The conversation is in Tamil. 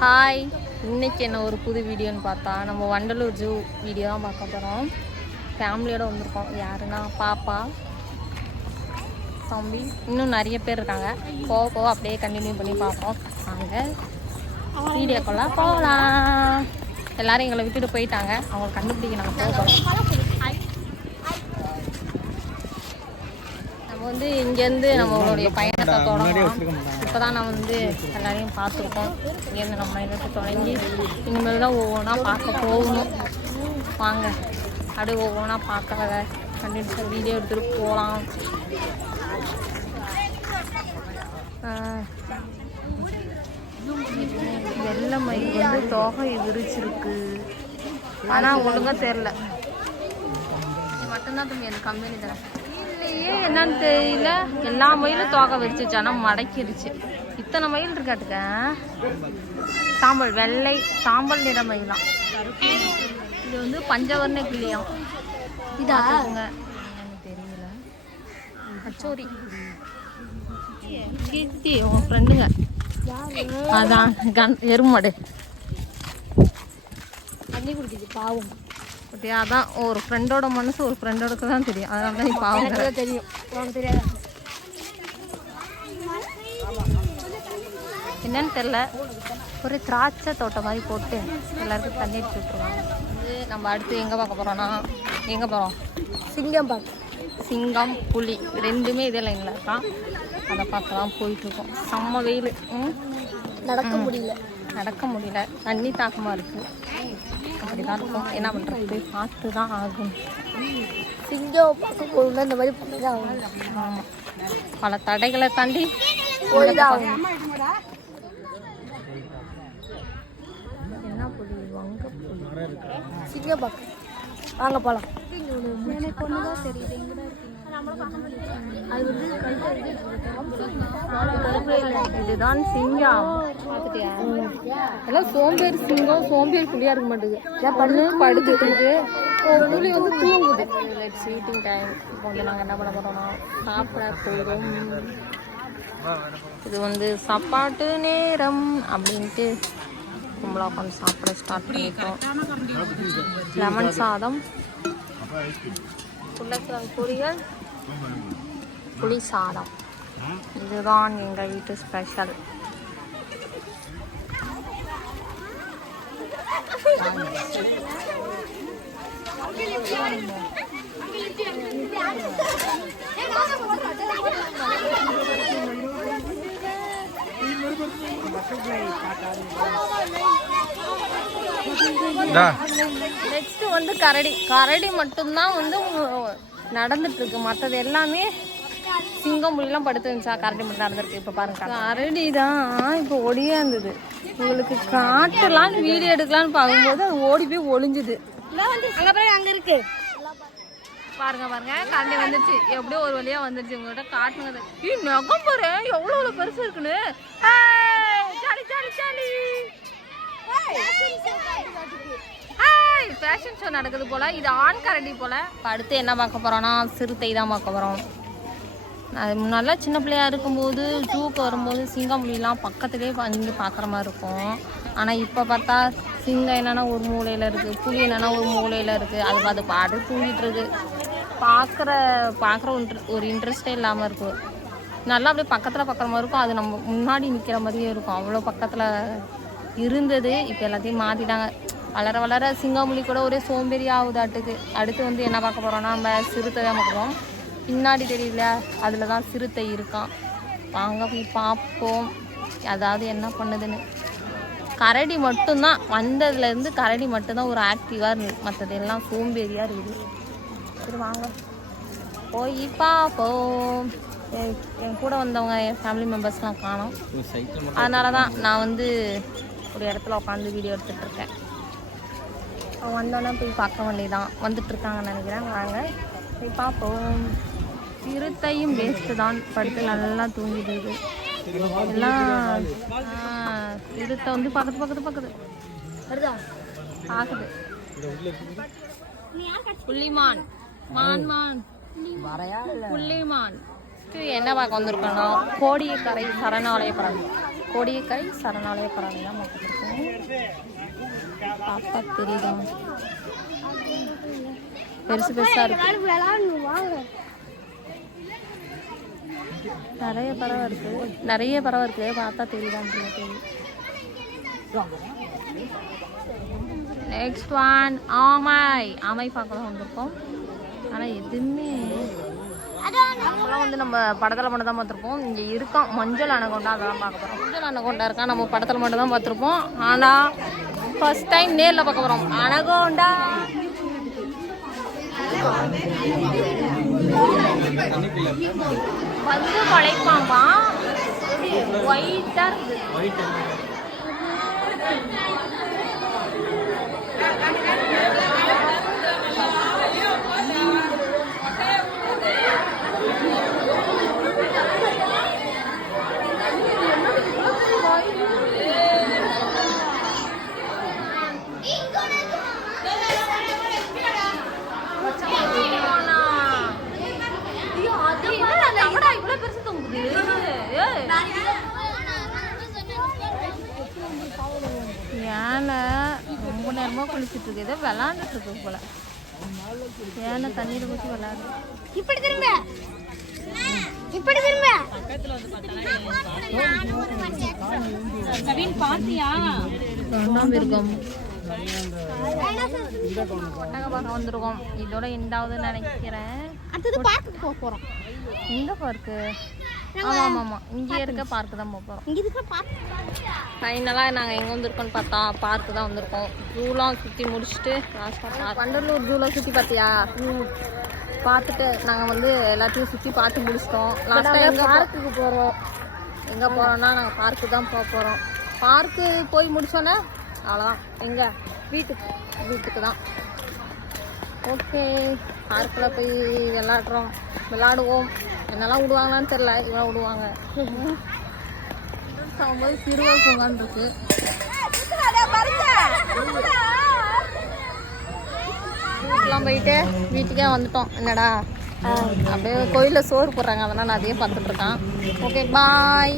ஹாய், இன்னைக்கு என்ன ஒரு புது வீடியோன்னு பார்த்தா நம்ம வண்டலூர் ஜூ வீடியோ தான் பார்க்க போகிறோம். ஃபேமிலியோடு வந்திருக்கோம். யாருன்னா பாப்பா, தம்பி, இன்னும் நிறைய பேர் இருக்காங்க. போக அப்படியே கண்டினியூ பண்ணி பார்ப்போம். வாங்க வீடியோக்கெல்லாம் போகலாம். எல்லோரும் எங்களை விட்டுட்டு போயிட்டாங்க. அவங்க கண்டுபிடிக்க நாங்கள் போக போகிறோம். வந்து இங்கேருந்து நம்மளுடைய பயணத்தை தொடங்கலாம். இப்போ தான் நான் வந்து எல்லாரையும் பார்த்துருக்கோம். இங்கேருந்து நம்ம பயணத்தை தொடங்கி இனிமேல் தான் ஒவ்வொன்றா பார்க்க போகணும். வாங்க அப்படியே ஒவ்வொன்றா பார்க்க கண்டிப்பாக வீடியோ எடுத்துகிட்டு போகலாம். வெள்ளை மயில் வந்து தொகை விரிச்சிருக்கு, ஆனால் ஒழுங்காக தெரில. மட்டும்தான் தம்பி அந்த கம்பெனி தரேன் இல்லையே என்னன்னு தெரியல. எல்லா மயிலும் தோகை விரிச்சிச்சு, ஆனால் மடக்கிடுச்சு. இத்தனை மயில் இருக்காட்டுக்க. சாம்பல் வெள்ளை சாம்பல் நிற மயிலாம். இது வந்து பஞ்சவர்ண கிளியாம். இதாங்க தெரியல. அச்சோரி கீர்த்தி உங்க ஃப்ரெண்டுங்க. அதான் எருமாடு தண்ணி குடிக்குது பாவம். அதான் ஒரு ஃப்ரெண்டோட மனசு ஒரு ஃப்ரெண்டோடக்கு தான் தெரியும். அதனால தான் இப்போ அவங்க தெரியும். உனக்கு தெரியாது என்னன்னு தெரில. ஒரு திராட்சை தோட்டம் மாதிரி போட்டு எல்லாருக்கும் தண்ணி எடுத்து விட்டுருவாங்க. வந்து நம்ம அடுத்து எங்கே பார்க்க போகிறோன்னா, எங்கே போகிறோம்? சிங்கம் பார்க்க. சிங்கம் புலி ரெண்டுமே இதே லைனில் இருக்கான். அதை பார்க்க தான் போயிட்டுருக்கோம். செம்ம வெயில். நடக்க முடியல. தண்ணி தாக்கமாக இருக்குது. அப்படி தான் இருக்கும். என்ன பண்ணுறது, பார்த்து தான் ஆகும். சிங்கம் பார்க்க இந்த மாதிரி பண்ணி ஆகும். ஆமாம், பல தடைகளை தாண்டி ஆகும். என்ன புலி? வங்க புலி. சிங்கம் பார்க்க வாங்க போகலாம். எனக்கு ஒன்று தான் தெரியுது. எங்கே தான் இருக்கீங்க? அது வந்து இதுதான் சிங்கம். பார்த்துட்டியா? எல்லாம் சோம்பேறி சிங்கம், சோம்பேறி புலியா இருக்க மாட்டேங்குது. ஏன் பண்ணு படுத்துட்டு இருக்கு. ஒரு புலி வந்து தூங்குது. It's eating time. இப்போ வந்து நாங்கள் என்ன பண்ண போகிறோம்னா சாப்பிட போகிறோம். இது வந்து சாப்பாட்டு நேரம் அப்படின்ட்டு கும்பலாக உட்காந்து சாப்பிட ஸ்டார்ட் பண்ணிட்டோம். லெமன் சாதம், உருளைக்கிழங்கு பொரியல், புளி சாதம். இதுதான் எங்கள் வீட்டு ஸ்பெஷல். நெக்ஸ்ட் வந்து கரடி. கரடி மட்டும்தான் வந்து நடந்துட்டு இருக்கு. மற்றது எல்லாமே சிங்கம் புலிலாம் படுத்து இருந்துச்சா, கரடி மட்டும் நடந்துருக்கு. இப்போ பாருங்க, கரடி தான் இப்போ ஒடியா இருந்தது. உங்களுக்கு காட்டலான்னு வீடியோ எடுக்கலான்னு பார்க்கும்போது அது ஓடி போய் ஒளிஞ்சுது. அங்க இருக்கு பாருங்க பாருங்க, கரடி வந்துருச்சு. எப்படியோ ஒரு வழியா வந்துருச்சு. உங்கள்கிட்ட காட்டுனது. நகம் பாரு எவ்வளோ பெருசு இருக்குன்னு. சாலி சாலி சாலி ஃபேஷன் ஷோ நடக்குது போல. இது ஆண் கரடி போல. அடுத்து என்ன பார்க்க போறோம்னா சிறுத்தை தான் பார்க்க போறோம். அது முன்னாடிலாம் சின்ன பிள்ளையா இருக்கும்போது ஜூக்கு வரும்போது சிங்கம் புலிலாம் பக்கத்துலேயே வந்து பார்க்குற மாதிரி இருக்கும். ஆனால் இப்போ பார்த்தா சிங்கம் என்னன்னா ஒரு மூலையில் இருக்குது, புலி என்னன்னா ஒரு மூலையில் இருக்குது. அது பாட்டு தூங்கிட்டு இருக்கு. பார்க்குற ஒரு இன்ட்ரெஸ்டே இல்லாமல் இருக்கும். நல்லா அப்படியே பக்கத்தில் பார்க்குற மாதிரி இருக்கும். அது நம்ம முன்னாடி நிற்கிற மாதிரியே இருக்கும். அவ்வளோ பக்கத்தில் இருந்தது. இப்போ எல்லாத்தையும் மாற்றிட்டாங்க. வளர வளர சிங்காமொழி கூட ஒரே சோம்பேறி ஆகுதாட்டுக்கு. அடுத்து வந்து என்ன பார்க்க போகிறோன்னா நம்ம சிறுத்தை தான் பார்க்குறோம். பின்னாடி தெரியல, அதில் தான் சிறுத்தை இருக்கான். வாங்க போய் பார்ப்போம் அதாவது என்ன பண்ணுதுன்னு. கரடி மட்டும்தான் வந்ததுலேருந்து கரடி மட்டும்தான் ஒரு ஆக்டிவாக இருந்தது. மற்றது எல்லாம் சோம்பேறியாக இருக்குது. சரி வாங்க போய் பார்ப்போம். என் கூட வந்தவங்க என் ஃபேமிலி மெம்பர்ஸ்லாம் காணோம். அதனால தான் நான் வந்து ஒரு இடத்துல உட்காந்து வீடியோ எடுத்துகிட்ருக்கேன். அவங்க வந்தோன்னா போய் பார்க்க வேண்டியதான். வந்துட்டுருக்காங்கன்னு நினைக்கிறேன். வாங்க போய் பார்ப்போம். சிறுத்தையும் வேஸ்ட்டு தான், படுத்து நல்லா தூங்கிடுது எல்லாம். சிறுத்தை வந்து பார்க்குது புள்ளிமான் மான் புள்ளிமான். என்ன பார்க்க வந்திருக்கோன்னா கோடியக்கரை சரணாலய படம். கோடியக்கரை சரணாலய பறவை தான் பார்த்துருக்கோம். பாப்பா தெரியுதா, பெருசு பெருசா இருக்கு. நிறைய பறவை இருக்கு, பார்த்தா தெரியுதான்னு தெரியும். நெக்ஸ்ட் ஒன் ஆமை பார்க்கலாம் வந்திருக்கோம். ஆனால் எதுவுமே நம்மளாம் வந்து நம்ம படத்தில் மட்டும் தான் பார்த்துருப்போம். இங்கே இருக்கோம் மஞ்சள் அனகொண்டா, அதெல்லாம் பார்க்க போகிறோம். மஞ்சள் அனகொண்டா இருக்கா, நம்ம படத்தில் மட்டும் தான் பார்த்துருப்போம். ஆனால் ஃபர்ஸ்ட் டைம் நேரில் பார்க்க போகிறோம் அனகொண்டா. வந்து பழைப்பாம்பா, ஒயிட்டாக இருக்குது. யானை ரொம்ப நேரமாக குளிச்சுட்டு இருக்கு, ஏதோ விளாண்டுட்டு இருக்கு போல. யானை தண்ணீர் ஊற்றி விளாடுது. இப்படி திரும்ப மிருகம் வந்திருக்கோம். இதோட எண்டாவது நினைக்கிறேன். அடுத்தது பார்க்குக்கு போக போகிறோம். எந்த பார்க்கு? ஆமாம், இங்கே இருக்க பார்க்கு தான் போக போகிறோம். இங்கே இருக்கிற பார்க் ஃபைனலாக நாங்கள் எங்கே வந்திருக்கோன்னு பார்த்தா பார்க்கு தான் வந்திருக்கோம். ஜூலாம் சுற்றி முடிச்சுட்டு லாஸ்ட்டாக வண்டலூர் ஜூலாம் சுற்றி பார்த்தியா? பார்த்துட்டு நாங்கள் வந்து எல்லாத்தையும் சுற்றி பார்த்து முடிச்சிட்டோம். லாஸ்ட்டாக எங்கே பார்க்குக்கு போகிறோம்? எங்கே போகிறோன்னா நாங்கள் பார்க்கு தான் போக போகிறோம். பார்க்கு போய் முடிச்சோன்னே அவ்வளோதான், எங்கே வீட்டுக்கு தான். ஓகே, பார்க்கில் போய் விளாடுவோம். என்னெல்லாம் விடுவாங்களான்னு தெரில, இவன் விடுவாங்க. போகும்போது சிறுவர் பூங்கான் இருக்கு. வீட்டுலாம் போயிட்டு வீட்டுக்கே வந்துட்டோம். என்னடா அப்படியே கோயிலில் சோறு போடுறாங்க, அதனால் நான் அதையே பார்த்துட்ருக்கேன். ஓகே, பாய்.